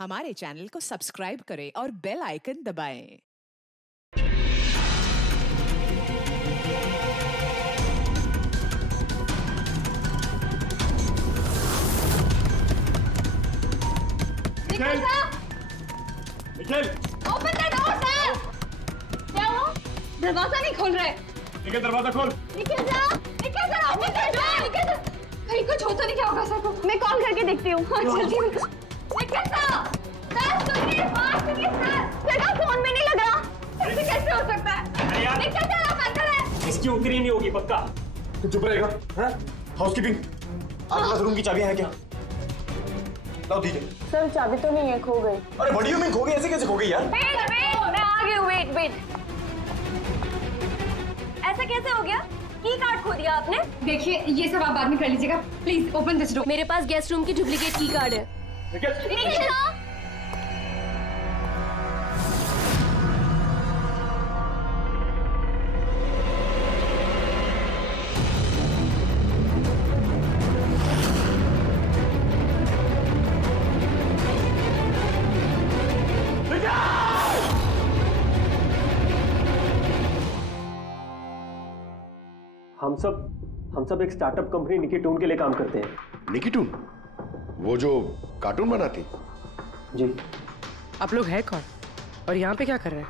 हमारे चैनल को सब्सक्राइब करें और बेल आइकन दबाएं। Nikhil! Nikhil! Open the door, sir! क्या हुआ? दरवाजा नहीं खोल रहे। निखिल दरवाजा खोल। Nikhil sir open the door! Nikhil sir, कहीं कुछ होता नहीं क्या होगा सर को? मैं कॉल करके देखती हूँ। हाँ जल्दी। निखिल सर सुनिए बात सुनिए सर का फोन में नहीं लग रहा। ऐसे कैसे हो सकता है? निखिल सर आप अंदर हैं। इसकी उतरी नहीं होगी पक्का। तो चुप रहेगा? हैं? हाउसकीपिंग। आपके पास रूम की चाबियां हैं क्या? लाओ दीजिए। सर चाबी तो नहीं है, खो गई। अरे बड़ियों में खो गई, ऐसे कैसे खो गई यार? वेट मैं आ गई हूँ। वेट ऐसा कैसे हो गया? की कार्ड खो दिया आपने? देखिए ये सब आप बाद में कर लीजिएगा। Please open this door. मेरे पास गेस्ट रूम की डुप्लीकेट की कार्ड है। निखिल! हम सब एक स्टार्टअप कंपनी निकिटून के लिए काम करते हैं। निकिटून? वो जो कार्टून बनाती? जी। आप लोग हैं कौन और यहाँ पे क्या कर रहे हैं?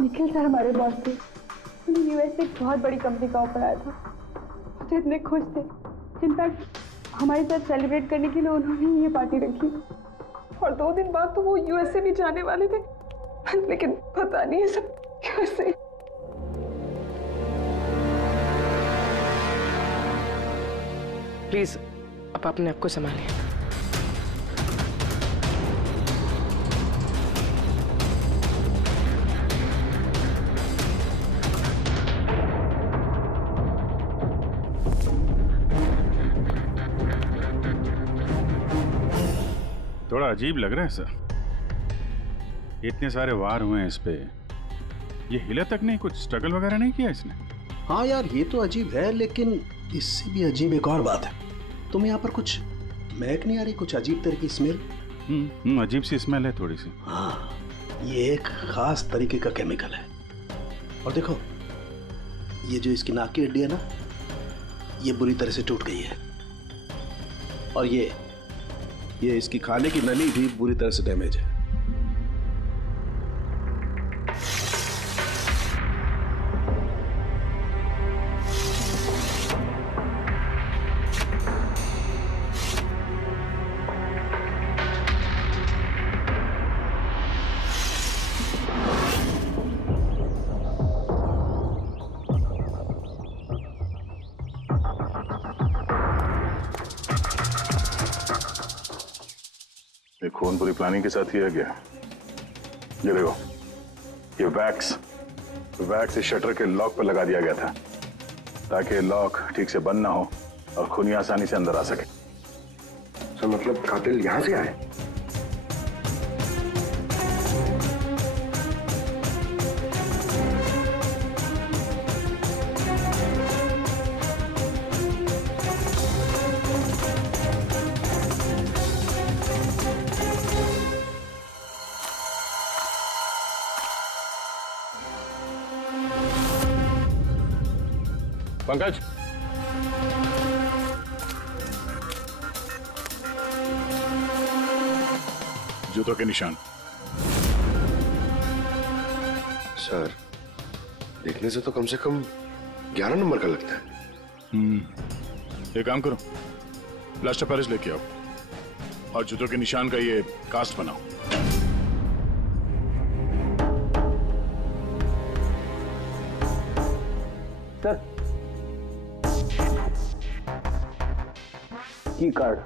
निखिल सर हमारे बॉस थे। उन्हें यूएस से एक बहुत बड़ी कंपनी का ऑफर आया था। वो इतने खुश थे, इनफैक्ट हमारे साथ सेलिब्रेट करने के लिए उन्होंने ये पार्टी रखी। और 2 दिन बाद तो वो यूएस से भी जाने वाले थे, लेकिन पता नहीं है सब कैसे। प्लीज आप अपने आप को संभालिए। थोड़ा अजीब लग रहा है सर। इतने सारे वार हुए हैं इस पे, ये हिला तक नहीं, कुछ स्ट्रगल वगैरह नहीं किया इसने? हाँ यार ये तो अजीब है, लेकिन इससे भी अजीब एक और बात है। तुम्हें यहाँ पर कुछ महक नहीं आ रही? कुछ अजीब तरह की स्मेल? अजीब सी स्मेल है थोड़ी सी। हाँ ये एक खास तरीके का केमिकल है। और देखो ये जो इसकी नाक की हड्डी है ना, ये बुरी तरह से टूट गई है। और ये इसकी खाने की नली भी बुरी तरह से डैमेज है। ये खून पूरी प्लानिंग के साथ किया गया। ये देखो, ये वैक्स इस शटर के लॉक पर लगा दिया गया था ताकि लॉक ठीक से बंद ना हो और खूनी आसानी से अंदर आ सके। तो मतलब कातिल यहाँ से आए? पंकज, जूतों के निशान। सर देखने से तो कम 11 नंबर का लगता है। एक काम करो, प्लास्टर पेरिस लेके आओ और जूतों के निशान का ये कास्ट बनाओ। सर की कार्ड।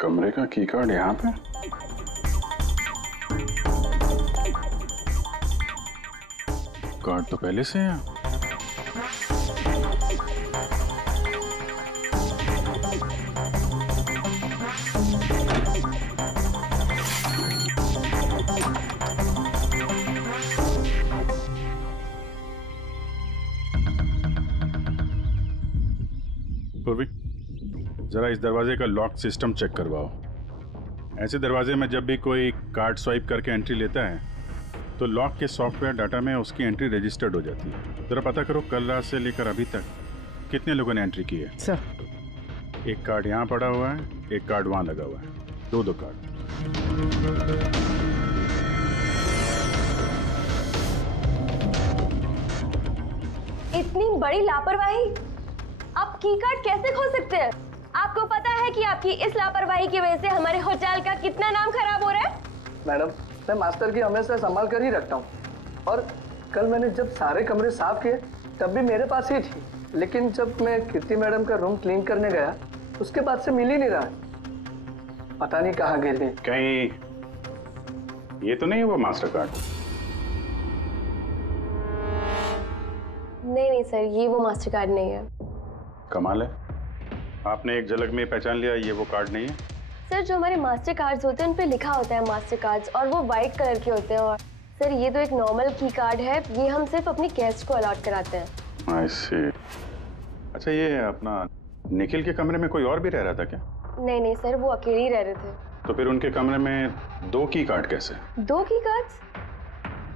कमरे का की कार्ड यहाँ पे? कार्ड तो पहले से है। पूर्वी, जरा इस दरवाजे का लॉक सिस्टम चेक करवाओ। ऐसे दरवाजे में जब भी कोई कार्ड स्वाइप करके एंट्री लेता है तो लॉक के सॉफ्टवेयर डाटा में उसकी एंट्री रजिस्टर्ड हो जाती है। जरा पता करो कल रात से लेकर अभी तक कितने लोगों ने एंट्री की है। सर, एक कार्ड यहाँ पड़ा हुआ है, एक कार्ड वहाँ लगा हुआ है, दो कार्ड। इतनी बड़ी लापरवाही! आप की कार्ड कैसे खो सकते हैं? आपको पता है कि आपकी इस लापरवाही की वजह से हमारे होटल का कितना नाम खराब हो रहा है? मैडम, मैं मास्टर की हमेशा संभाल कर ही रखता हूँ, और कल मैंने जब सारे कमरे साफ किए तब भी मेरे पास ही थी, लेकिन जब मैं कीर्ति मैडम का रूम क्लीन करने गया उसके बाद से मिल ही नहीं रहा। पता नहीं कहाँ गिर गई। कहीं ये तो नहीं है वो मास्टर कार्ड? नहीं सर, ये वो मास्टर कार्ड नहीं है। कमाल है, आपने एक झलक में पहचान लिया ये वो कार्ड नहीं है। सर, जो हमारे मास्टर कार्ड्स होते हैं उन पे लिखा होता है मास्टर कार्ड्स, और वो वाइट कलर के होते हैं। और सर, ये तो एक नॉर्मल की कार्ड है, ये हम सिर्फ अपनी गेस्ट को अलॉट कराते हैं। आई सी। अच्छा, ये अपना निखिल के कमरे में कोई और भी रह रहा था क्या? नहीं सर, वो अकेले ही रह रहे थे। तो फिर उनके कमरे में 2 की कार्ड कैसे? 2 की कार्ड्स?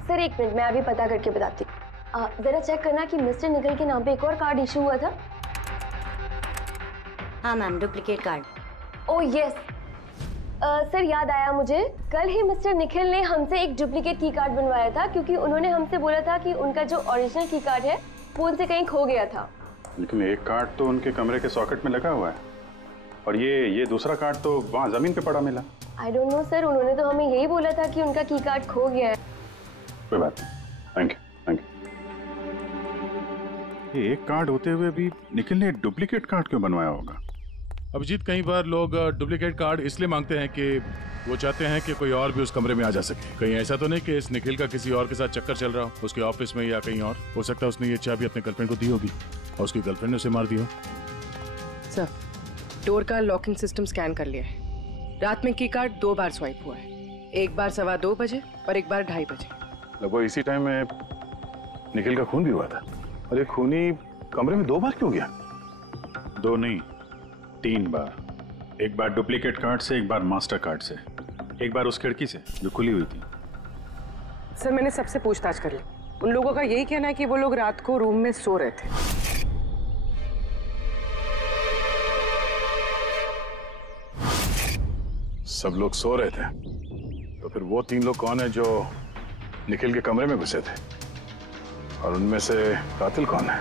सर एक मिनट, मैं अभी पता करके बताती हूँ। जरा चेक करना कि मिस्टर निखिल के नाम पे एक और कार्ड इशू हुआ था। हाँ ma'am, duplicate card. Oh yes sir, याद आया मुझे, कल ही मिस्टर निखिल ने हमसे एक डुप्लीकेट की कार्ड बनवाया था, क्योंकि उन्होंने हमसे बोला था कि उनका जो ओरिजिनल की कार्ड है वो उनसे कहीं खो गया था। लेकिन एक कार्ड तो उनके कमरे के सॉकेट में लगा हुआ है, और ये दूसरा कार्ड तो वहाँ जमीन पे पड़ा मिला। आई डोंट नो सर, उन्होंने तो हमें यही बोला था कि उनका की कार्ड खो गया है। कोई बात नहीं, थैंक यू। ये एक कार्ड होते हुए भी निखिल ने डुप्लीकेट कार्ड क्यों बनवाया होगा? अभिजीत, कई बार लोग डुप्लीकेट कार्ड इसलिए मांगते हैं कि वो चाहते हैं कि कोई और भी उस कमरे में आ जा सके। कहीं ऐसा तो नहीं कि इस निखिल का किसी और के साथ चक्कर चल रहा हो, उसके ऑफिस में या कहीं और। हो सकता है उसने ये चाबी अपने गर्लफ्रेंड को दी होगी और उसकी गर्लफ्रेंड ने उसे मार दिया। सर, डोर का लॉकिंग सिस्टम स्कैन कर लिया है। रात में की कार्ड 2 बार स्वाइप हुआ है, एक बार 2:15 बजे और एक बार 2:30 बजे। लगभग इसी टाइम में निखिल का खून भी हुआ था। और ये खूनी कमरे में 2 बार क्यों गया? 2 नहीं, 3 बार। एक बार डुप्लीकेट कार्ड से, एक बार मास्टर कार्ड से, एक बार उस खिड़की से जो खुली हुई थी। सर, मैंने सबसे पूछताछ कर ली, उन लोगों का यही कहना है कि वो लोग रात को रूम में सो रहे थे। सब लोग सो रहे थे, तो फिर वो 3 लोग कौन है जो निखिल के कमरे में घुसे थे, और उनमें से कातिल कौन है?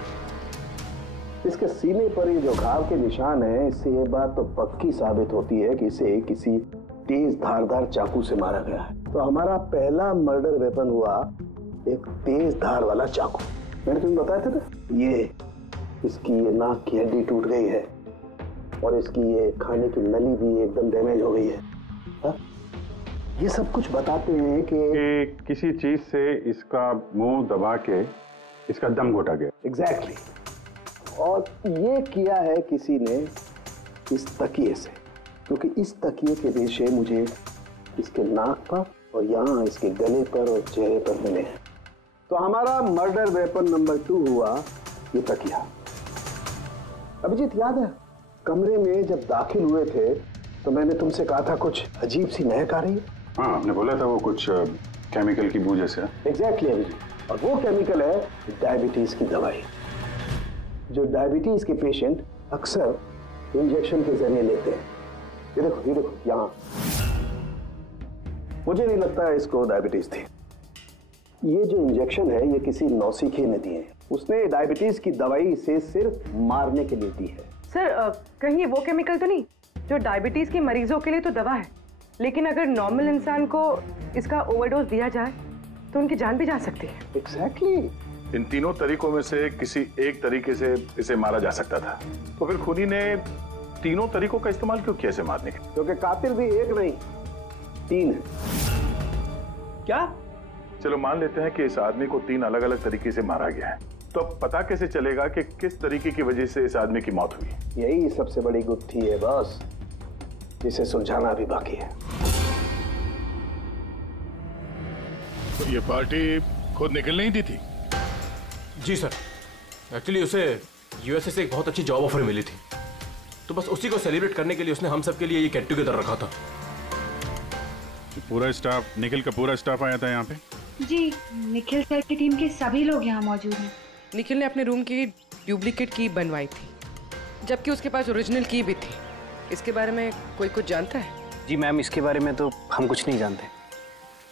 इसके सीने पर ये जो घाव के निशान है, इससे ये बात तो पक्की साबित होती है कि इसे किसी तेज धारदार चाकू से मारा गया है। तो हमारा पहला मर्डर वेपन हुआ एक तेज धार वाला चाकू। मैंने तुम्हें बताया था ना, ये इसकी ये नाक की हड्डी टूट गई है और इसकी ये खाने की नली भी एकदम डैमेज हो गई है। हा? ये सब कुछ बताते हैं कि किसी चीज से इसका मुंह दबा के इसका दम घोटा गया। एग्जैक्टली। और ये किया है किसी ने इस तकिए से, क्योंकि इस तकिए के रेशे मुझे इसके नाक पर और यहाँ इसके गले पर और चेहरे पर मिले हैं। तो हमारा मर्डर वेपन नंबर 2 हुआ ये तकिया। अभिजीत, याद है कमरे में जब दाखिल हुए थे तो मैंने तुमसे कहा था कुछ अजीब सी महक आ रही है? हाँ, आपने बोला था वो कुछ केमिकल की बू जैसे। एग्जैक्टली अभिजीत, और वो केमिकल है डायबिटीज की दवाई, जो डायबिटीज के पेशेंट अक्सर इंजेक्शन के जरिए लेते हैं। ये देखो यहाँ। मुझे नहीं लगता इसको डायबिटीज थी। ये जो इंजेक्शन है ये किसी नौसिखिए ने दिए हैं। उसने डायबिटीज की दवाई इसे सिर्फ मारने के लिए दी है। सर, कहीं वो केमिकल तो नहीं जो डायबिटीज के मरीजों के लिए तो दवा है, लेकिन अगर नॉर्मल इंसान को इसका ओवरडोज दिया जाए तो उनकी जान भी जा सकती है। एग्जैक्टली। इन तीनों तरीकों में से किसी एक तरीके से इसे मारा जा सकता था, तो फिर खूनी ने तीनों तरीकों का इस्तेमाल क्यों किया इसे मारने के? क्योंकि कातिल भी एक नहीं 3 है। क्या? चलो मान लेते हैं कि इस आदमी को 3 अलग अलग तरीके से मारा गया है, तो अब पता कैसे चलेगा कि किस तरीके की वजह से इस आदमी की मौत हुई? यही सबसे बड़ी गुत्थी है बॉस, जिसे सुलझाना भी बाकी है। तो ये पार्टी खुद निकल नहीं दी थी? जी सर, एक्चुअली उसे यूएसए से एक बहुत अच्छी जॉब ऑफर मिली थी, तो बस उसी को सेलिब्रेट करने के लिए उसने हम सब के लिए ये गेट टुगेदर रखा था। पूरा स्टाफ, निखिल का पूरा स्टाफ आया था यहाँ पे? जी, निखिल सर की टीम के सभी लोग यहाँ मौजूद हैं। निखिल ने अपने रूम की डुप्लीकेट की बनवाई थी, जबकि उसके पास ओरिजिनल की भी थी। इसके बारे में कोई कुछ जानता है? जी मैम, इसके बारे में तो हम कुछ नहीं जानते।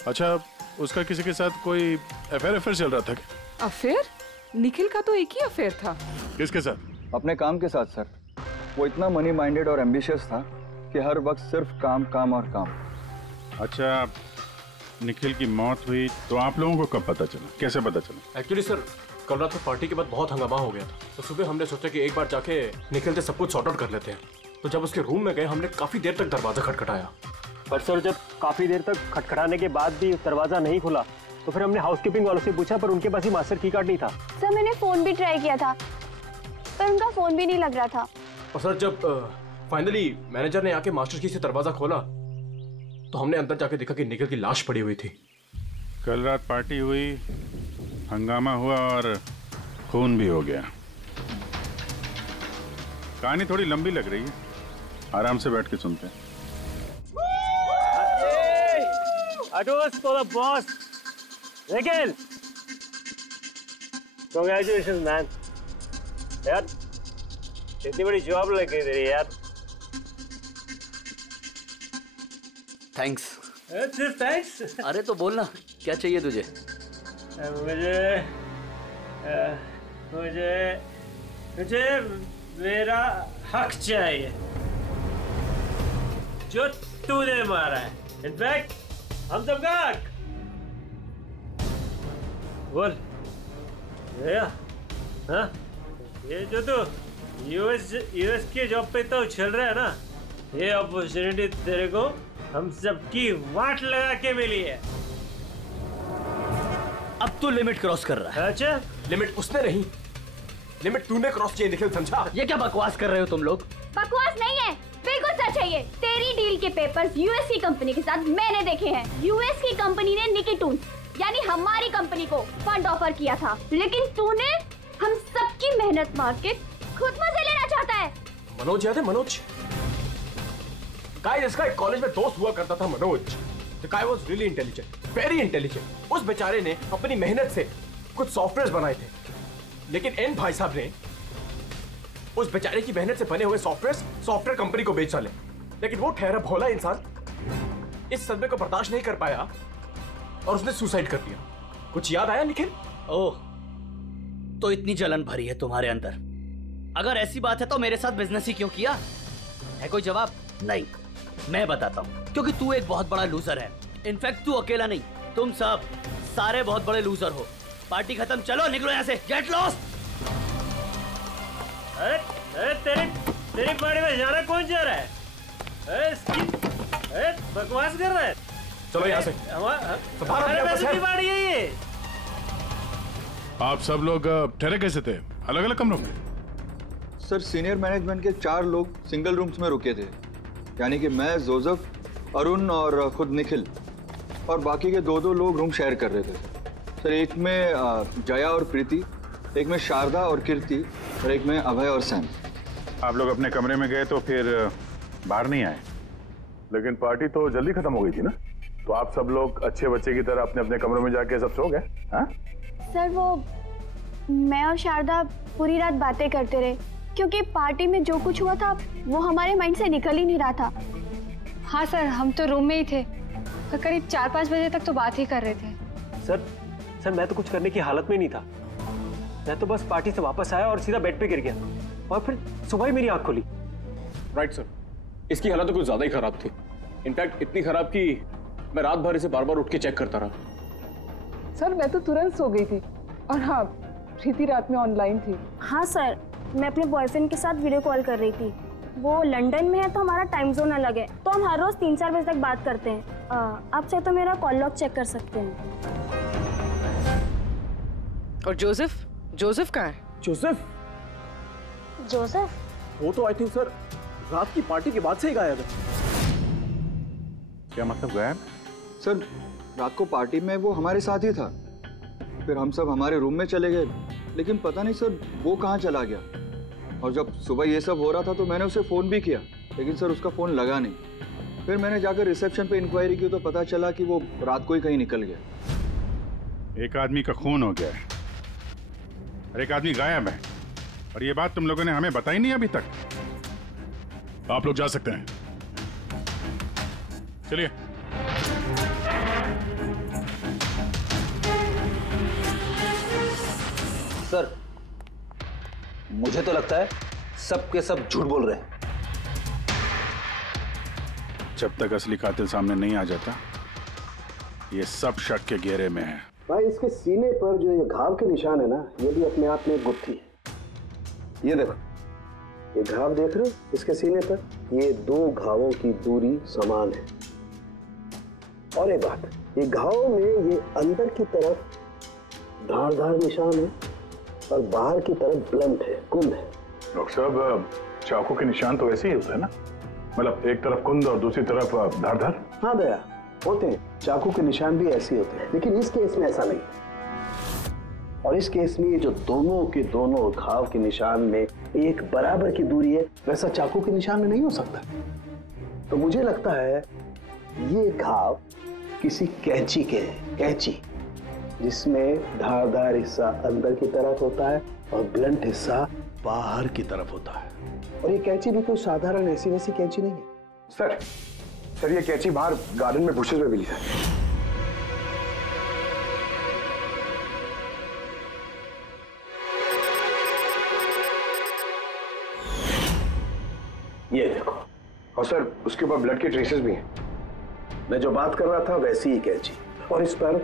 अच्छा, उसका किसी के साथ कोई अफेयर चल रहा था क्या? अफेयर? निखिल का तो एक ही अफेयर था। किसके साथ? अपने काम के साथ सर। वो इतना मनी माइंडेड और एम्बिशियस था कि हर वक्त सिर्फ काम काम और काम। अच्छा, निखिल की मौत हुई तो आप लोगों को कब पता चला, कैसे पता चला? एक्चुअली सर, कल रात को पार्टी के बाद बहुत हंगामा हो गया था, तो सुबह हमने सोचा कि एक बार जाके निखिल से सब कुछ सॉर्ट आउट कर लेते हैं। तो जब उसके रूम में गए, हमने काफी देर तक दरवाजा खटखटाया। पर सर, जब काफी देर तक खटखटाने के बाद भी दरवाजा नहीं खुला तो फिर हमने हाउसकीपिंग वालों से पूछा, पर उनके पास ही मास्टर की कार्ड नहीं था। सर मैंने फोन भी ट्राई किया था, पर उनका फोन भी नहीं लग रहा था। और सर, जब फाइनली मैनेजर ने आके मास्टर की से दरवाजा खोला तो हमने अंदर जाके देखा कि निखिल की लाश पड़ी हुई थी। कल रात पार्टी हुई, हंगामा हुआ और खून भी हो गया। कहानी थोड़ी लंबी लग रही है, आराम से बैठ के सुनते हैं। For the boss Nikhil, congratulations man. यार इतनी बड़ी जॉब लग गई तेरी यार। थैंक्स। सिर्फ थैंक्स? अरे तो बोलना, क्या चाहिए तुझे? मुझे मेरा हक चाहिए जो तूने मारा है। इनफैक्ट हम सबका हक। बोल भैया। हाँ, ये जो तू यूएस की जॉब पे तो चल रहा है ना, ये अपॉर्चुनिटी तेरे को हम सबकी वाट लगा के मिली है। अब तू लिमिट क्रॉस कर रहा है। अच्छा, लिमिट उसने नहीं, लिमिट तूने क्रॉस किया निखिल, समझा? ये क्या बकवास कर रहे हो तुम लोग? बकवास नहीं है, बिल्कुल सच है ये। तेरी डील के पेपर्स यूएस की कंपनी के साथ मैंने देखे हैं। यूएस की कंपनी ने निकी टून्स यानी हमारी कंपनी को फंड ऑफर किया था, लेकिन तूने हम सबकी मेहनत मार के खुद मजे लेना चाहता है। मनोज याद है? मनोज गाइस, इसका एक कॉलेज में दोस्त हुआ करता था Manoj. The guy was really intelligent, very intelligent। उस बेचारे ने अपनी मेहनत से कुछ सॉफ्टवेयर बनाए थे, लेकिन एन भाई साहब ने उस बेचारे की मेहनत से बने हुए सॉफ्टवेयर कंपनी को बेच डाले। लेकिन वो ठहरा भोला इंसान इस सदमे को बर्दाश्त नहीं कर पाया और उसने सुसाइड कर दिया। कुछ याद आया निखिल? ओह, तो इतनी जलन भरी है तुम्हारे अंदर। अगर ऐसी बात है तो मेरे साथ बिजनेस ही क्यों किया है? कोई जवाब? नहीं, मैं बताता हूँ। क्योंकि तू एक बहुत बड़ा लूजर है। इनफैक्ट तू अकेला नहीं, तुम सब सारे बहुत बड़े लूजर हो। पार्टी खत्म, चलो निकलो यहाँ से, गेट लॉस्ट। अरे तेरी पार्टी में जाना कौन जा रहा है? बकवास कर रहा है। चलो यहाँ से। हमारे पैसे की पार्टी है ये। आप सब लोग ठहरे कैसे थे, अलग अलग कमरों में? सर, सीनियर मैनेजमेंट के 4 लोग सिंगल रूम्स में रुके थे, यानी कि मैं, जोसेफ, अरुण और खुद निखिल, और बाकी के 2-2 लोग रूम शेयर कर रहे थे। सर, एक में जया और प्रीति, एक में शारदा और कीर्ति, और एक में अभय और सैम। आप लोग अपने कमरे में गए तो फिर बाहर नहीं आए? लेकिन पार्टी तो जल्दी खत्म हो गई थी ना, तो आप सब लोग अच्छे बच्चे की तरह अपने अपने कमरों में जाके सब सो गए? हाँ सर, वो मैं और शारदा पूरी रात बातें करते रहे, क्योंकि पार्टी में जो कुछ हुआ था वो हमारे माइंड से निकल ही नहीं रहा था। हाँ सर, हम तो रूम में ही थे, तो करीब 4-5 बजे तक तो बात ही कर रहे थे। सर मैं तो कुछ करने की हालत में नहीं था। मैं तो बस पार्टी से वापस आया और सीधा बेड पे गिर गया, और फिर सुबह ही मेरी आंख खुली। राइट सर, इसकी हालत तो कुछ ज्यादा ही खराब थी। इनफैक्ट इतनी खराब कि मैं रात भर इसे बार बार उठ के चेक करता रहा। सर, मैं तो तुरंत सो गई थी, और हाँ, प्रीति रात में ऑनलाइन थी। हाँ सर, मैं अपने बॉयफ्रेंड के साथ वीडियो कॉल कर रही थी। वो लंदन में है तो हमारा टाइम जोन अलग है, तो हम हर रोज 3-4 बजे तक बात करते हैं। आप चाहे तो मेरा कॉल लॉग चेक कर सकते हैं। और जोसेफ कहाँ है? जोसेफ वो तो आई थिंक सर रात की पार्टी के बाद से ही गायब है। क्या मतलब गायब? सर, रात को पार्टी में वो हमारे साथ ही था, फिर हम सब हमारे रूम में चले गए, लेकिन पता नहीं सर वो कहाँ चला गया। और जब सुबह ये सब हो रहा था तो मैंने उसे फ़ोन भी किया, लेकिन सर उसका फ़ोन लगा नहीं। फिर मैंने जाकर रिसेप्शन पे इंक्वायरी की तो पता चला कि वो रात को ही कहीं निकल गया। एक आदमी का खून हो गया है और एक आदमी गायब है, और ये बात तुम लोगों ने हमें बताई नहीं अभी तक। आप लोग जा सकते हैं, चलिए। सर, मुझे तो लगता है सब के सब झूठ बोल रहे हैं। जब तक असली कातिल सामने नहीं आ जाता, ये सब शक के घेरे में है। भाई, इसके सीने पर जो ये घाव के निशान है ना, ये भी अपने आप में एक गुत्थी है। ये देखो, ये घाव देख रहे हो इसके सीने पर? ये 2 घावों की दूरी समान है। और एक बात, ये घाव में ये अंदर की तरफ धारदार निशान है और बाहर की तरफ ब्लंट है, कुंद है। डॉक्टर साहब, चाकू के निशान तो वैसे ही होते हैं ना? मतलब एक तरफ कुंद और दूसरी तरफ धारदार। हाँ दया, होते हैं, चाकू के निशान भी ऐसे होते हैं, लेकिन इस केस में ऐसा नहीं। और इस केस में जो दोनों के दोनों घाव के निशान में एक बराबर की दूरी है, वैसा चाकू के निशान में नहीं हो सकता। तो मुझे लगता है ये घाव किसी कैंची के हैं, कैंची, जिसमें धारदार हिस्सा अंदर की तरफ होता है और ब्लंट हिस्सा बाहर की तरफ होता है। और ये कैंची भी कोई साधारण ऐसी वैसी कैंची नहीं है। सर ये कैंची बाहर गार्डन में बुशेस में मिली है। ये देखो। और सर उसके ऊपर ब्लड के ट्रेसेस भी हैं। मैं जो बात कर रहा था वैसी ही कैंची, और इस पर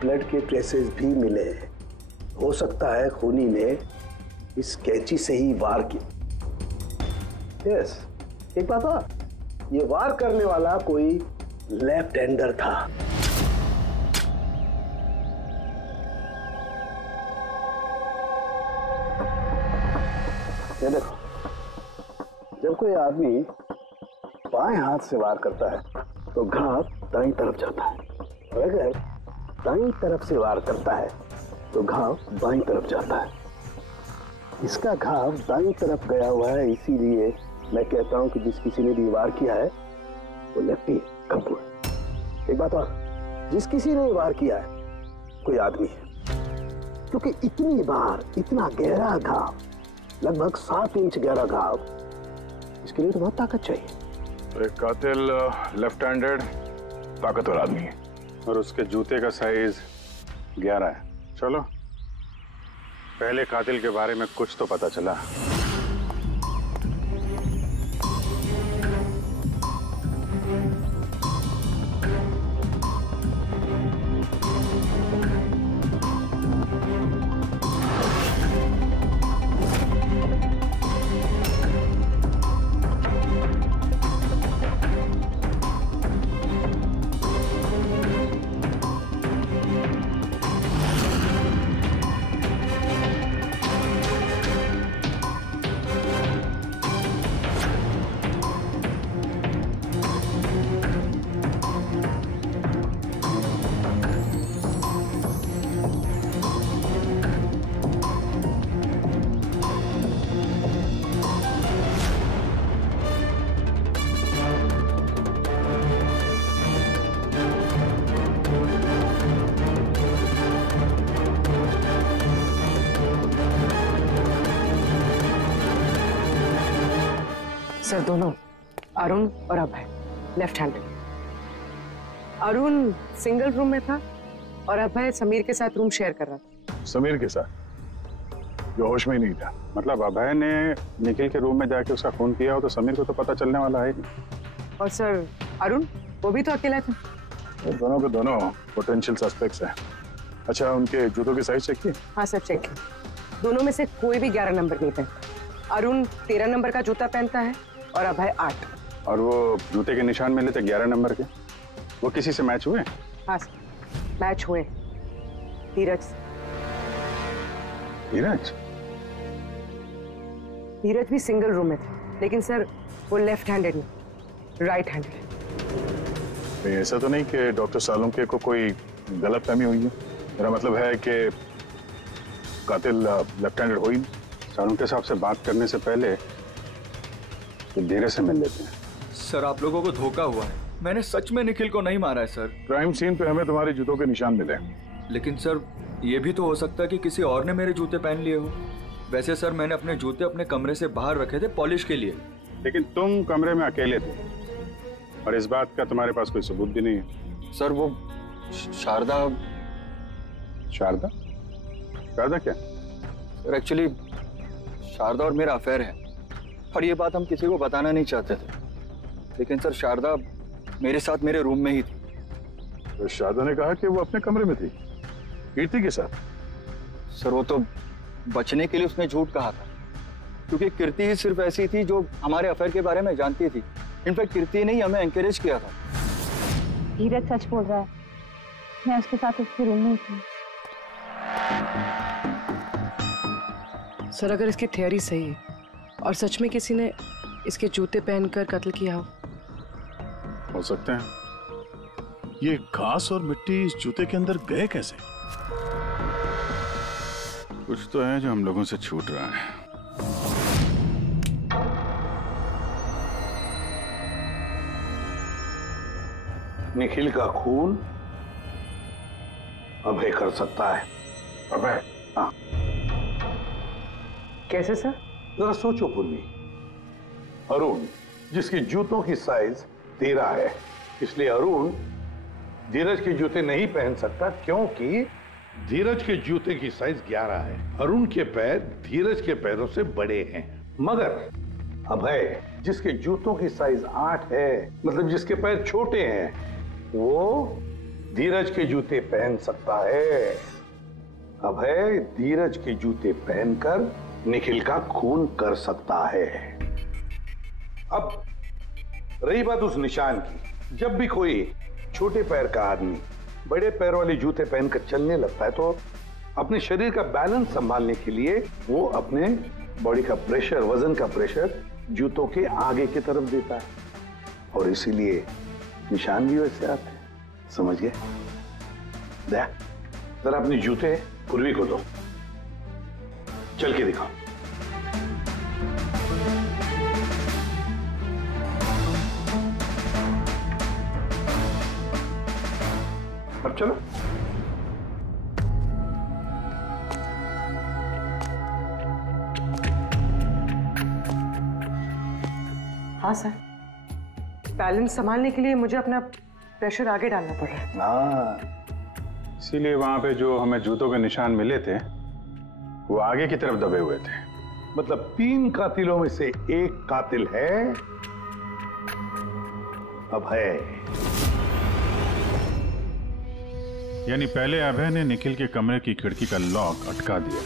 ब्लड के ट्रेसेस भी मिले हैं। हो सकता है खूनी ने इस कैंची से ही वार किया। यस, एक बात और, ये वार करने वाला कोई लेफ्ट हैंडर था। ये देखो, जब कोई आदमी बाएं हाथ से वार करता है तो घाव दाईं तरफ जाता है, और अगर दाईं तरफ से वार करता है तो घाव बाईं तरफ जाता है। इसका घाव दाईं तरफ गया हुआ है, इसीलिए मैं कहता हूं कि जिस किसी ने भी वार किया है वो लेफ्टी कपूर। एक बात और, जिस किसी ने वार किया है कोई आदमी है, क्योंकि इतनी बार इतना गहरा घाव, लगभग 7 इंच गहरा घाव, इसके लिए तो बहुत ताकत चाहिए। एक कातिल लेफ्ट हैंडेड ताकतवर आदमी है, और उसके जूते का साइज 11 है। चलो, पहले कातिल के बारे में कुछ तो पता चला। सर, दोनों अरुण और Abhay left handed. Arun single room में था और अभय समीर के साथ रूम शेयर कर रहा था। समीर के साथ? जो होश में ही नहीं था। मतलब अभय ने निखिल के रूम में जाके उसका खून किया हो तो समीर को तो पता चलने वाला है नहीं। और सर अरुण, वो भी तो अकेला था। तो दोनों के दोनों पोटेंशियल सस्पेक्ट्स हैं। अच्छा, उनके जूतों की साइज चेक की? हाँ सर, चेक की। दोनों में से कोई भी 11 नंबर नहीं पहनता। अरुण 13 नंबर का जूता पहनता है और अभय 8। और वो जूते के निशान मिले थे 11 नंबर के, वो किसी से मैच हुए? हाँ सर, मैच हुए। धीरज। धीरज? धीरज भी सिंगल रूम में थे, लेकिन सर वो लेफ्ट हैंडेड नहीं, राइट हैंडेड। ऐसा तो नहीं कि डॉक्टर सालुंके को कोई गलतफहमी हुई है? मेरा मतलब है कि कातिल लेफ्ट हैंडेड हो ही नहीं। सालुंके साहब से बात करने से पहले धीरे से मिल लेते हैं। सर, आप लोगों को धोखा हुआ है। मैंने सच में निखिल को नहीं मारा है सर। क्राइम सीन पे हमें तुम्हारे जूतों के निशान मिले। लेकिन सर ये भी तो हो सकता है कि किसी और ने मेरे जूते पहन लिए हो। वैसे सर मैंने अपने जूते अपने कमरे से बाहर रखे थे पॉलिश के लिए। लेकिन तुम कमरे में अकेले थे और इस बात का तुम्हारे पास कोई सबूत भी नहीं है। सर वो शारदा शारदा शारदा क्या? सर एक्चुअली शारदा और मेरा अफेयर है और ये बात हम किसी को बताना नहीं चाहते थे। लेकिन सर शारदा मेरे साथ मेरे रूम में ही थी। तो शारदा ने कहा कि वो अपने कमरे में थी कीर्ति के साथ। सर वो तो बचने के लिए उसने झूठ कहा था, क्योंकि कीर्ति ही सिर्फ ऐसी थी जो हमारे अफेयर के बारे में जानती थी। इनफैक्ट कीर्ति ने ही हमें एनकरेज किया था। धीरज सच बोल रहा है, मैं उसके साथ उसके रूम में थी। सर अगर इसकी थियरी सही है और सच में किसी ने इसके जूते पहनकर कत्ल किया हो सकते हैं। ये घास और मिट्टी इस जूते के अंदर गए कैसे? कुछ तो है जो हम लोगों से छूट रहा है। निखिल का खून अभय कर सकता है। अभय? हाँ। कैसे सर? जरा सोचो पूर्वी। अरुण जिसकी जूतों की साइज 13 है, इसलिए अरुण धीरज के जूते नहीं पहन सकता, क्योंकि धीरज के जूते की साइज 11 है। अरुण के पैर धीरज के पैरों से बड़े हैं। मगर अभय जिसके जूतों की साइज 8 है, मतलब जिसके पैर छोटे हैं, वो धीरज के जूते पहन सकता है। अभय धीरज के जूते पहनकर निखिल का खून कर सकता है। अब रही बात उस निशान की, जब भी कोई छोटे पैर का आदमी बड़े पैर वाले जूते पहनकर चलने लगता है तो अपने शरीर का बैलेंस संभालने के लिए वो अपने बॉडी का प्रेशर, वजन का प्रेशर जूतों के आगे की तरफ देता है, और इसीलिए निशान भी वैसे आते हैं। समझ गए? जरा अपने जूते पूर्वी को दो, चल के दिखाओ। अब चलो। हाँ सर, बैलेंस संभालने के लिए मुझे अपना प्रेशर आगे डालना पड़ रहा है। हाँ, इसीलिए वहां पे जो हमें जूतों के निशान मिले थे वो आगे की तरफ दबे हुए थे। मतलब 3 कातिलों में से एक कातिल है अभय। यानी पहले अभय ने निखिल के कमरे की खिड़की का लॉक अटका दिया,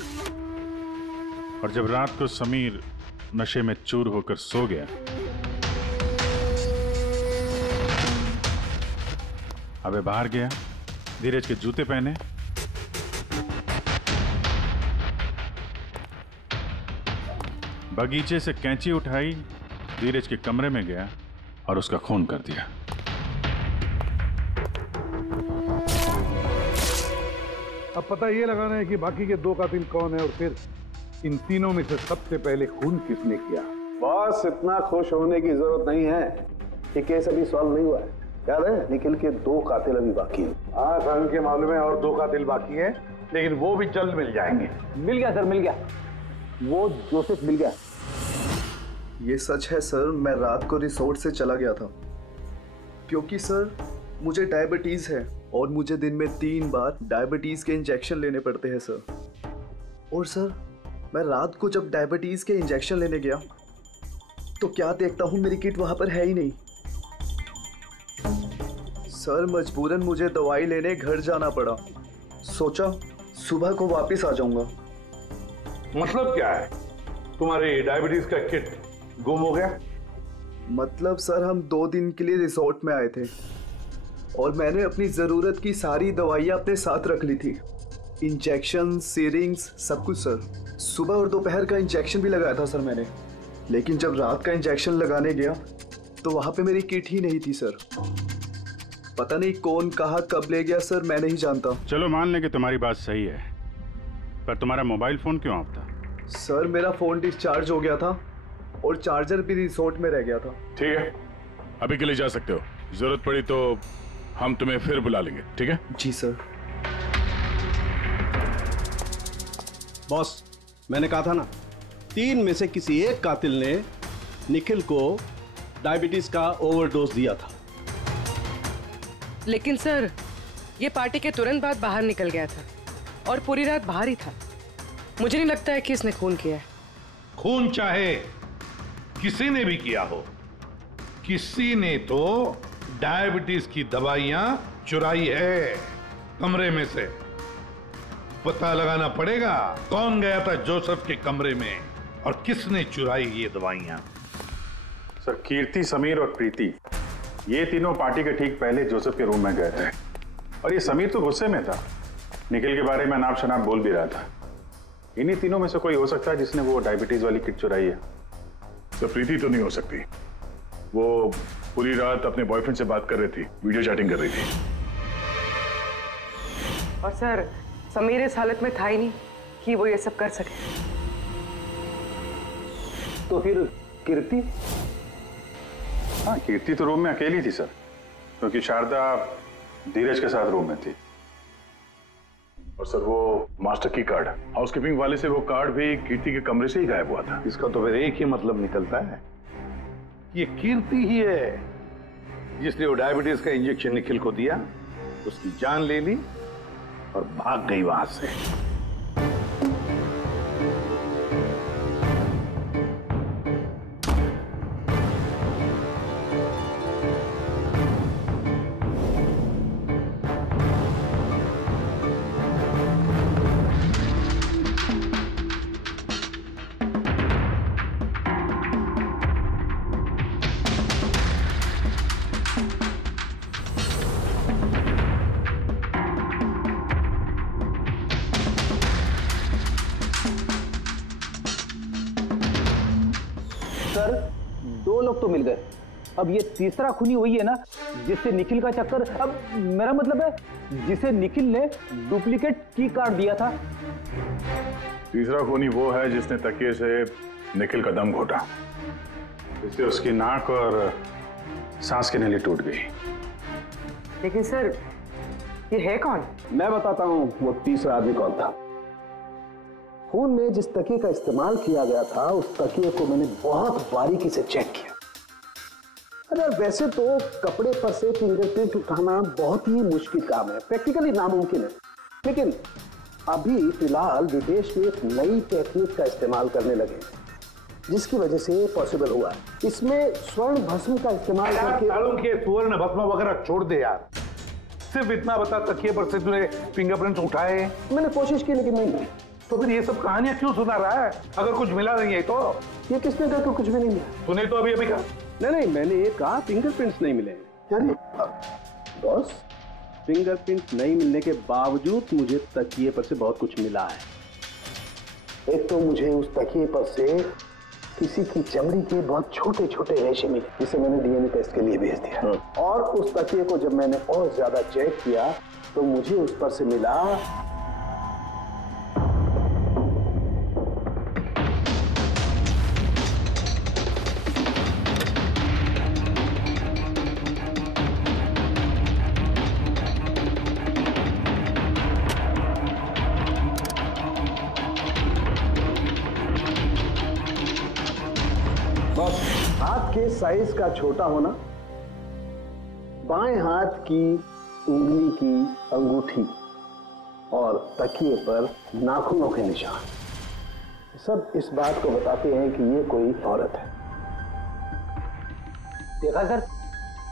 और जब रात को समीर नशे में चूर होकर सो गया, अभय बाहर गया, धीरज के जूते पहने, बगीचे से कैंची उठाई, धीरज के कमरे में गया और उसका खून कर दिया। अब पता ये लगाना है कि बाकी के 2 कातिल कौन है, और फिर इन तीनों में से सबसे पहले खून किसने किया। बस इतना खुश होने की जरूरत नहीं है, ये केस अभी सॉल्व नहीं हुआ है। याद है, निखिल के 2 कातिल अभी बाकी हैं। हाँ सर, के मामले में और 2 कातिल बाकी है, लेकिन वो भी जल्द मिल जाएंगे। मिल गया सर, मिल गया, वो जोसेफ मिल गया। ये सच है सर, मैं रात को रिसोर्ट से चला गया था क्योंकि सर मुझे डायबिटीज है और मुझे दिन में 3 बार डायबिटीज के इंजेक्शन लेने पड़ते हैं सर। और सर मैं रात को जब डायबिटीज के इंजेक्शन लेने गया तो क्या देखता हूँ मेरी किट वहां पर है ही नहीं। सर मजबूरन मुझे दवाई लेने घर जाना पड़ा। सोचा सुबह को वापस आ जाऊंगा। मतलब क्या है, तुम्हारे डायबिटीज का किट गुम हो गया? मतलब सर हम 2 दिन के लिए रिसोर्ट में आए थे और मैंने अपनी जरूरत की सारी दवाइयाँ अपने साथ रख ली थी, इंजेक्शन, सीरिंग्स, सब कुछ सर। सुबह और दोपहर का इंजेक्शन भी लगाया था सर मैंने, लेकिन जब रात का इंजेक्शन लगाने गया तो वहाँ पे मेरी किट ही नहीं थी सर। पता नहीं कौन कहाँ कब ले गया सर, मैं नहीं जानता। चलो मान लें कि तुम्हारी बात सही है, पर तुम्हारा मोबाइल फोन क्यों ऑफ था? सर मेरा फोन डिस्चार्ज हो गया था और चार्जर भी रिसोर्ट में रह गया था। ठीक है, अभी के लिए जा सकते हो। जरूरत पड़ी तो हम तुम्हें फिर बुला लेंगे, ठीक है? जी सर। बॉस, मैंने कहा था ना, 3 में से किसी एक कातिल ने निखिल को डायबिटीज का ओवरडोज दिया था। लेकिन सर, ये पार्टी के तुरंत बाद बाहर निकल गया था और पूरी रात बाहर ही था। मुझे नहीं लगता है कि इसने खून किया है। खून चाहे किसी ने भी किया हो, किसी ने तो डायबिटीज की दवाइयां चुराई है कमरे में से। पता लगाना पड़ेगा कौन गया था जोसेफ के कमरे में और किसने चुराई ये दवाइयां। सर, कीर्ति, समीर और प्रीति, ये तीनों पार्टी के ठीक पहले जोसेफ के रूम में गए थे। और ये समीर तो गुस्से में था, निखिल के बारे में अनाप शनाप बोल भी रहा था। इन्हीं तीनों में से कोई हो सकता है जिसने वो डायबिटीज वाली किट चुराई है। तो प्रीति तो नहीं हो सकती, वो पूरी रात अपने बॉयफ्रेंड से बात कर रही थी, वीडियो चैटिंग कर रही थी। और सर, समीर इस हालत में था ही नहीं कि वो ये सब कर सके। तो फिर कीर्ति? हाँ, कीर्ति तो रूम में अकेली थी सर, क्योंकि शारदा धीरज के साथ रूम में थी। और सर, वो मास्टर की कार्ड, हाउसकीपिंग वाले से वो कार्ड भी कीर्ति के कमरे से ही गायब हुआ था। इसका तो फिर एक ही मतलब निकलता है, ये कीर्ति ही है जिसने वो डायबिटीज का इंजेक्शन निखिल को दिया, उसकी जान ले ली और भाग गई वहां से। सर, 2 लोग तो मिल गए, अब ये तीसरा खूनी वही है ना जिससे निखिल का चक्कर। अब मेरा मतलब है जिसे निखिल ने डुप्लीकेट की कार्ड दिया था। तीसरा खूनी वो है जिसने तकिए से निखिल का दम घोटा, इससे उसकी नाक और सांस की नली टूट गई। लेकिन सर, ये है कौन? मैं बताता हूं वो तीसरा आदमी कौन था। खून में जिस तकिए का इस्तेमाल किया गया था, उस तकिए को मैंने बहुत बारीकी से चेक किया। अरे वैसे तो कपड़े पर से फिंगरप्रिंट उठाना बहुत ही मुश्किल काम है, प्रैक्टिकली नामुमकिन है, लेकिन अभी फिलहाल विदेश में एक नई टेक्निक का इस्तेमाल करने लगे, जिसकी वजह से पॉसिबल हुआ। इसमें स्वर्ण भस्म का इस्तेमाल करके। सालों के स्वर्ण भस्म वगैरह छोड़ दे यार, सिर्फ इतना बता, तकिए पर से तूने फिंगरप्रिंट उठाए? मैंने कोशिश की लेकिन नहीं। तो फिर ये सब कहानियां क्यों सुना रहा है? अगर कुछ मिला नहीं है तो? ये किसने कहा कि कुछ भी नहीं मिला? तूने तो अभी कहा। नहीं, मैंने ये कहा फिंगरप्रिंट्स नहीं मिले। यानी बॉस, फिंगरप्रिंट नहीं मिलने के बावजूद मुझे तकिए पर से बहुत कुछ मिला है। एक तो मुझे उस तकिए पर से किसी की चमड़ी के बहुत छोटे छोटे रेशे मिले, जिसे मैंने डीएनए टेस्ट के लिए भेज दिया। और उस तकिए को जब मैंने और ज्यादा चेक किया तो मुझे उस पर से मिला के साइज का छोटा होना, बाएं हाथ की उंगली की अंगूठी और तकिए पर नाखूनों के निशान, सब इस बात को बताते हैं कि ये कोई औरत है। देखा सर,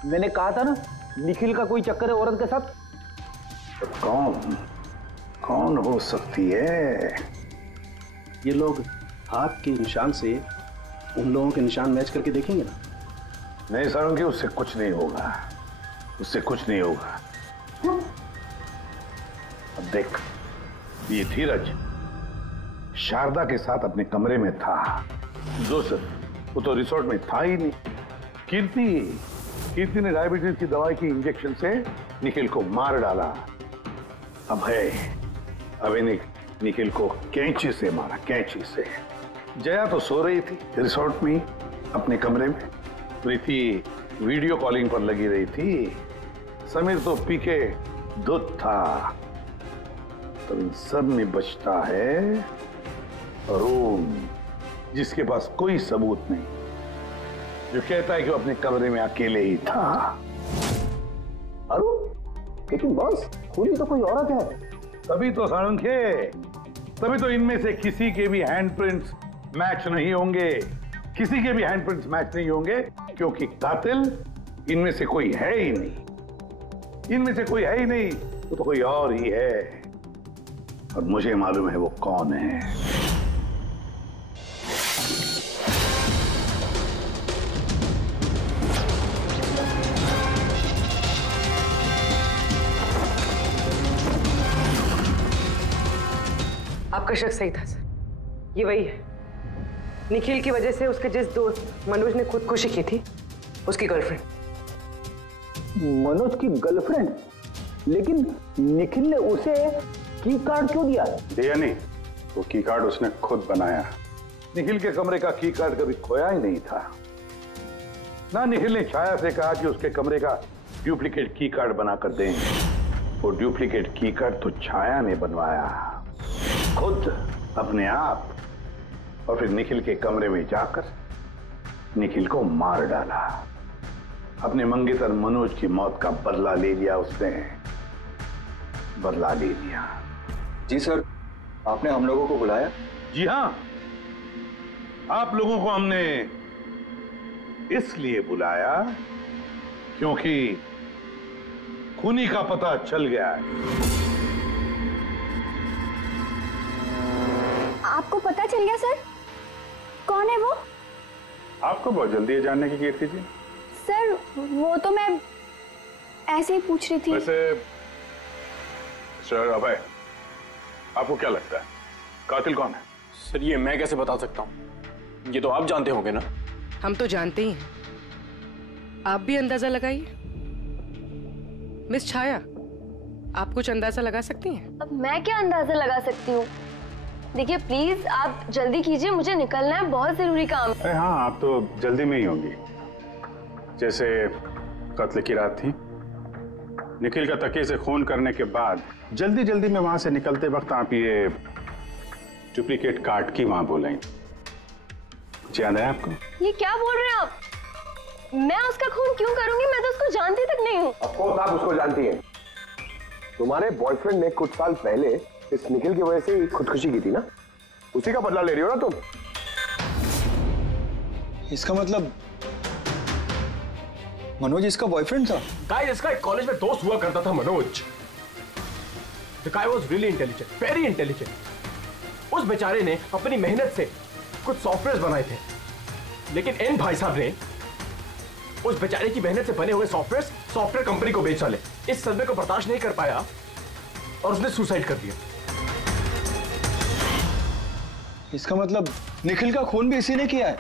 मैंने कहा था ना निखिल का कोई चक्कर है औरत के साथ। तो कौन हो सकती है? ये लोग हाथ के निशान से उन लोगों के निशान मैच करके देखेंगे ना। नहीं सारंगी, उससे कुछ नहीं होगा, उससे कुछ नहीं होगा। अब देख, ये धीरज शारदा के साथ अपने कमरे में था, जोसेफ वो तो रिसोर्ट में था ही नहीं। कीर्ति ने डायबिटीज की दवाई की इंजेक्शन से निखिल को मार डाला। अब निखिल को कैंची से मारा, कैंची से। जया तो सो रही थी रिसोर्ट में अपने कमरे में, प्रीति वीडियो कॉलिंग पर लगी रही थी। समीर तो पी के दूध था। तो इन सब में बचता है अरुण, जिसके पास कोई सबूत नहीं, जो कहता है कि वो अपने कमरे में अकेले ही था। अरुण? लेकिन बॉस, खूनी तो कोई औरत है। तभी तो साळुंखे, तभी तो इनमें से किसी के भी हैंडप्रिंट्स मैच नहीं होंगे। किसी के भी हैंडप्रिंट्स मैच नहीं होंगे, क्योंकि कातिल इनमें से कोई है ही नहीं। इनमें से कोई है ही नहीं, वो तो कोई और ही है। और मुझे मालूम है वो कौन है। आपका शक सही था सर, ये वही है। निखिल की वजह से उसके जिस दोस्त मनोज ने खुदकुशी की थी, उसकी गर्लफ्रेंड। मनोज की गर्लफ्रेंड? लेकिन निखिल ने उसे की कार्ड क्यों दिया? दिया नहीं, वो की कार्ड उसने खुद बनाया। निखिल के कमरे का की कार्ड कभी खोया ही नहीं था ना। निखिल ने छाया से कहा कि उसके कमरे का डुप्लीकेट की कार्ड बनाकर दें। वो डुप्लीकेट की कार्ड तो छाया ने बनवाया खुद, अपने आप, और फिर निखिल के कमरे में जाकर निखिल को मार डाला। अपने मंगेतर मनोज की मौत का बदला ले लिया उसने, बदला ले लिया। जी सर, आपने हम लोगों को बुलाया? जी हाँ, आप लोगों को हमने इसलिए बुलाया क्योंकि खूनी का पता चल गया है। आपको पता चल गया सर? कौन है वो? आपको बहुत जल्दी है जानने की, कीर्ति जी। सर वो तो मैं ऐसे ही पूछ रही थी। वैसे सर अभय, आपको क्या लगता है कातिल कौन है? सर ये मैं कैसे बता सकता हूँ, ये तो आप जानते होंगे ना। हम तो जानते ही हैं, आप भी अंदाजा लगाइए। मिस छाया, आप कुछ अंदाजा लगा सकती हैं? अब मैं क्या अंदाजा लगा सकती हूँ? देखिए प्लीज आप जल्दी कीजिए, मुझे निकलना है, बहुत जरूरी काम है। अरे हाँ, आप तो जल्दी में ही होंगी। जैसे कत्ल की रात थी, निखिल का तकिए से खून करने के बाद जल्दी जल्दी में वहां से निकलते वक्त आप ये डुप्लीकेट कार्ड की वहां बोलें। कुछ याद है आपको? ये क्या बोल रहे हैं आप? मैं उसका खून क्यों करूंगी? मैं तो उसको जानती तक नहीं हूँ। ऑफ कोर्स आप उसको जानती हैं। तुम्हारे बॉयफ्रेंड ने कुछ साल पहले इस निखिल की वजह से खुदकुशी की थी ना, उसी का बदला ले रही हो ना तुम। इसका मतलब मनोज इसका बॉयफ्रेंड था? गाइस, इसका एक कॉलेज में दोस्त हुआ करता था Manoj. The guy was really intelligent, very intelligent। उस बेचारे ने अपनी मेहनत से कुछ सॉफ्टवेयर बनाए थे, लेकिन एन भाई साहब ने उस बेचारे की मेहनत से बने हुए सॉफ्टवेयर कंपनी को बेच डाले। इस सदमे को बर्दाश्त नहीं कर पाया और उसने सुसाइड कर दिया। इसका मतलब निखिल का खून भी इसी ने किया है?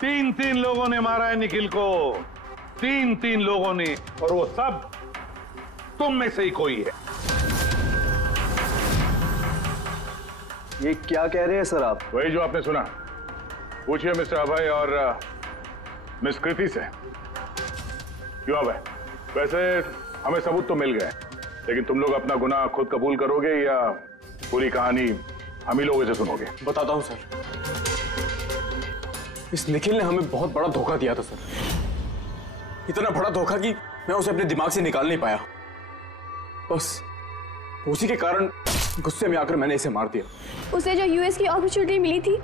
3 लोगों ने मारा है निखिल को, 3 लोगों ने, और वो सब तुम में से ही कोई है। ये क्या कह रहे हैं सर आप? वही जो आपने सुना। पूछिए मिस्टर अभय और मिस कृति से। क्यों अभय? वैसे हमें सबूत तो मिल गए, लेकिन तुम लोग अपना गुनाह खुद कबूल करोगे या पूरी कहानी हम ही लोगों से सुनोगे? बताता हूं सर। इस निखिल ने हमें बहुत बड़ा धोखा दिया था सर। इतना बड़ा धोखा कि मैं उसे अपने दिमाग से निकाल नहीं पाया। बस उसी के कारण गुस्से में आकर मैंने इसे मार दिया। उसे जो यूएस की अपॉर्चुनिटी मिली थी,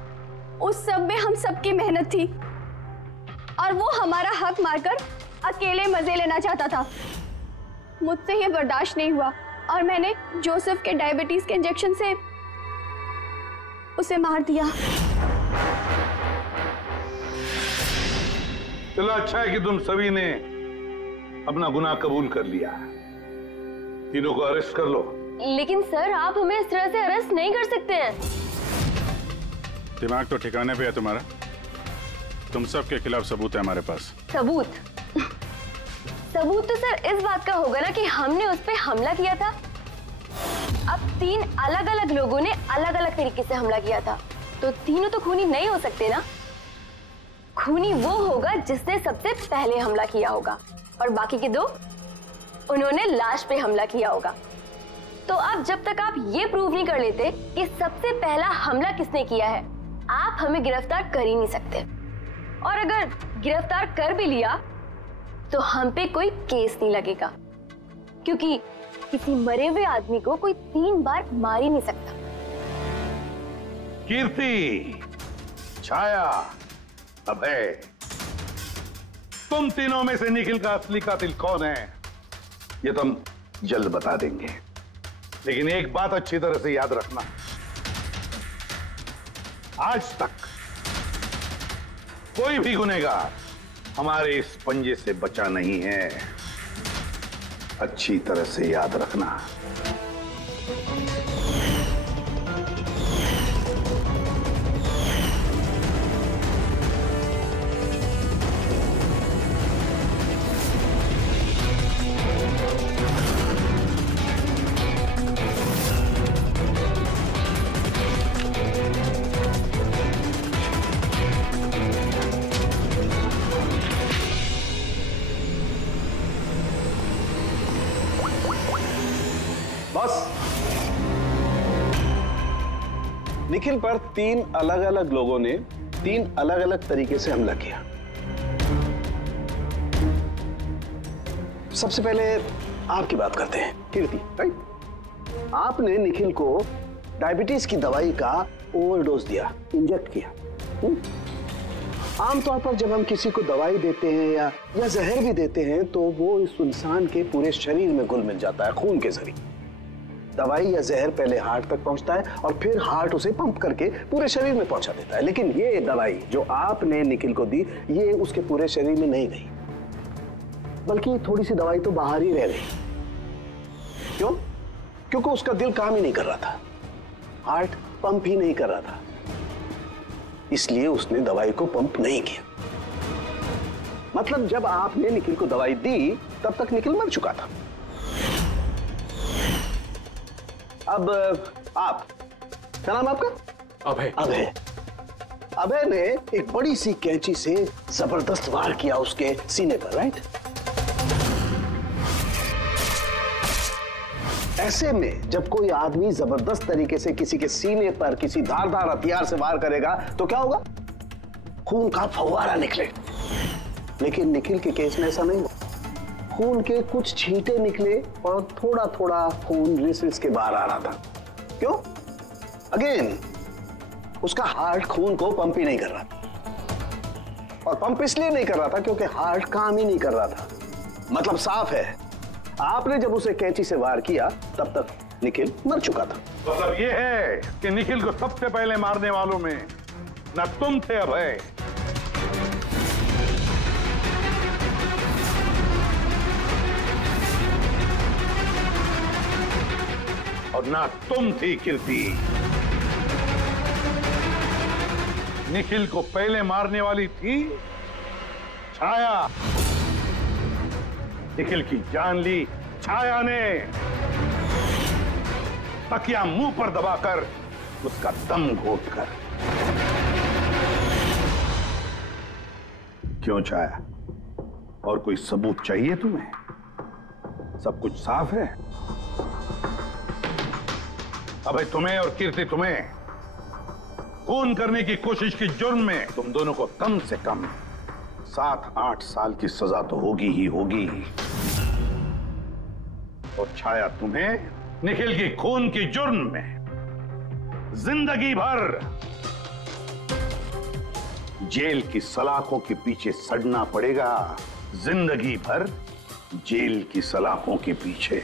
उस सब में हम सबकी मेहनत थी, और वो हमारा हक मारकर अकेले मजे लेना चाहता था। मुझसे ये बर्दाश्त नहीं हुआ और मैंने जोसेफ के डायबिटीज के इंजेक्शन से उसे मार दिया। चलो अच्छा है कि तुम सभी ने अपना गुनाह कबूल कर लिया। तीनों को अरेस्ट कर लो। लेकिन सर आप हमें इस तरह से अरेस्ट नहीं कर सकते हैं। दिमाग तो ठिकाने पे है तुम्हारा। तुम सब के खिलाफ सबूत है हमारे पास। सबूत? सबूत तो सर इस बात का होगा ना कि हमने उस पर हमला किया था। अब 3 अलग अलग लोगों ने अलग अलग तरीके से हमला किया था, तो तीनों तो खूनी नहीं हो सकते ना। खूनी वो होगा जिसने सबसे पहले हमला किया होगा और बाकी के दो उन्होंने लाश पे हमला किया होगा। तो अब जब तक आप ये प्रूव नहीं कर लेते कि सबसे पहला हमला किसने किया है, आप हमें गिरफ्तार कर ही नहीं सकते। और अगर गिरफ्तार कर भी लिया तो हम पे कोई केस नहीं लगेगा, क्योंकि किसी मरे हुए आदमी को कोई 3 बार मार ही नहीं सकता। कीर्ति, छाया, अभय, तुम तीनों में से निखिल का असली कातिल कौन है ये तुम जल्द बता देंगे, लेकिन एक बात अच्छी तरह से याद रखना, आज तक कोई भी गुनहगार हमारे इस पंजे से बचा नहीं है। अच्छी तरह से याद रखना। निखिल पर 3 अलग अलग लोगों ने 3 अलग अलग तरीके से हमला किया। सबसे पहले आपकी बात करते हैं, कीर्ति, राइट? आपने निखिल को डायबिटीज की दवाई का ओवरडोज दिया, इंजेक्ट किया। आमतौर पर जब हम किसी को दवाई देते हैं या जहर भी देते हैं तो वो इस इंसान के पूरे शरीर में घुल मिल जाता है खून के जरिए। दवाई या जहर पहले हार्ट तक पहुंचता है और फिर हार्ट उसे पंप करके पूरे शरीर में पहुंचा देता है। लेकिन ये दवाई जो आपने निखिल को दी, ये उसके पूरे शरीर में नहीं गई, बल्कि थोड़ी सी दवाई तो बाहर ही रह गई। क्यों? क्योंकि उसका दिल काम ही नहीं कर रहा था, हार्ट पंप ही नहीं कर रहा था, इसलिए उसने दवाई को पंप नहीं किया। मतलब जब आपने निखिल को दवाई दी तब तक निखिल मर चुका था। अब आप, क्या नाम आपका? अभय। अभय। अभय ने एक बड़ी सी कैंची से जबरदस्त वार किया उसके सीने पर, राइट? ऐसे में जब कोई आदमी जबरदस्त तरीके से किसी के सीने पर किसी धारदार हथियार से वार करेगा तो क्या होगा? खून का फव्वारा निकले। लेकिन निखिल के केस में ऐसा नहीं हुआ। खून के कुछ छींटे निकले और थोड़ा थोड़ा खून रिस के बाहर आ रहा था। क्यों? अगेन उसका हार्ट खून को पंप ही नहीं कर रहा था, और पंप इसलिए नहीं कर रहा था क्योंकि हार्ट काम ही नहीं कर रहा था। मतलब साफ है, आपने जब उसे कैंची से वार किया तब तक निखिल मर चुका था। मतलब ये है कि निखिल को सबसे पहले मारने वालों में न तुम थे अभय, और ना तुम थी कीर्ति। निखिल को पहले मारने वाली थी छाया। निखिल की जान ली छाया ने, तकिया मुंह पर दबाकर उसका दम घोटकर। क्यों छाया, और कोई सबूत चाहिए तुम्हें? सब कुछ साफ है। अबे तुम्हें और कीर्ति, तुम्हें खून करने की कोशिश की जुर्म में तुम दोनों को कम से कम 7-8 साल की सजा तो होगी ही होगी। और छाया, तुम्हें निखिल की खून की जुर्म में जिंदगी भर जेल की सलाखों के पीछे सड़ना पड़ेगा। जिंदगी भर जेल की सलाखों के पीछे।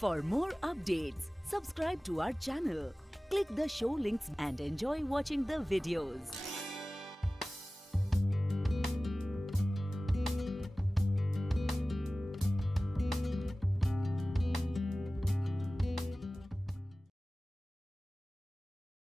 For more updates, subscribe to our channel, click the show links and enjoy watching the videos.